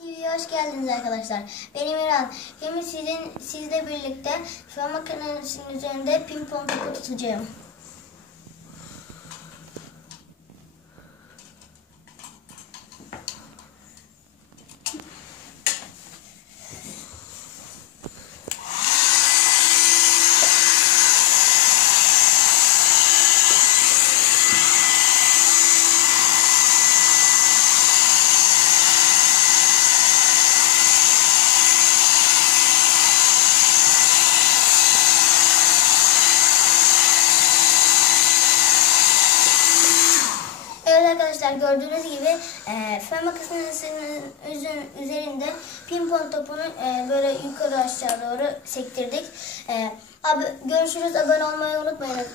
TV'ye hoş geldiniz arkadaşlar. Benim İran. Şimdi sizle birlikte fön makinesinin üzerinde pimpon topu tutacağım. Evet arkadaşlar, gördüğünüz gibi fön makinesinin üzerinde pimpon topunu böyle yukarı aşağı doğru sektirdik. Görüşürüz. Abone olmayı unutmayın.